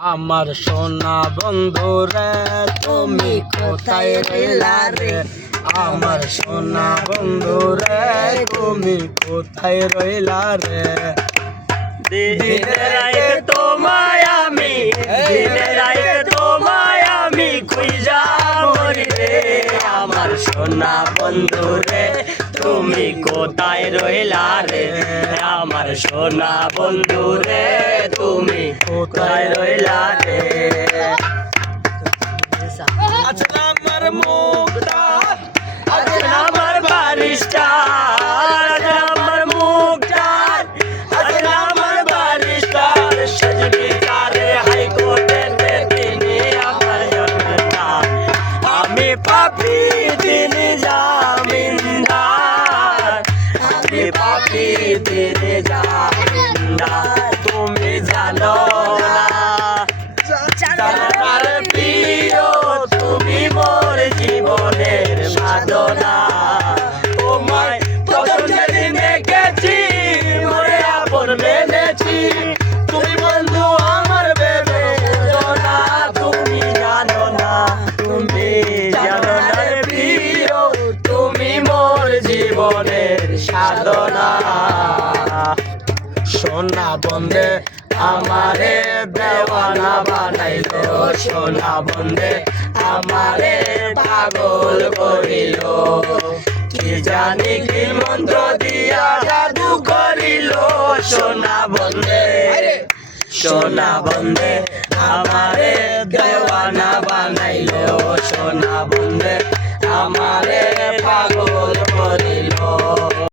আমার সোনা বন্ধু রে তুমি কোথায় রইলা রে? আমার সোনা বন্ধু রে তুমি কোথায় রইলা রে? তোমায় আমি তোমায় আমি আমার সোনা বন্ধু রে তুমি কোথায় রইলা রে? আমার সোনা বন্ধু রে তুমি কোথায় রইলা রে আচ্ছা আমার মুখটা আচ্ছা আমার বারিশটা আচ্ছা আমার মুখটা আচ্ছা আমার বারিশটা সজবি তারে হাইকোর্টে তিনি আমার জনতা আমি পাপি তিনি জামিনদার, আমি পাপি তিনি সাধনা। তুমি বন্ধু জীবনের সাধনা। সোনা বন্দে আমারে দেওয়ানা বানাইলো। সোনা বন্দে আমারে পাগল করিল। কি জানি কি মন্ত্র দিয়া জাদু করিল। সোনা বন্ধে সোনা বন্ধে আমারে দেওয়ানা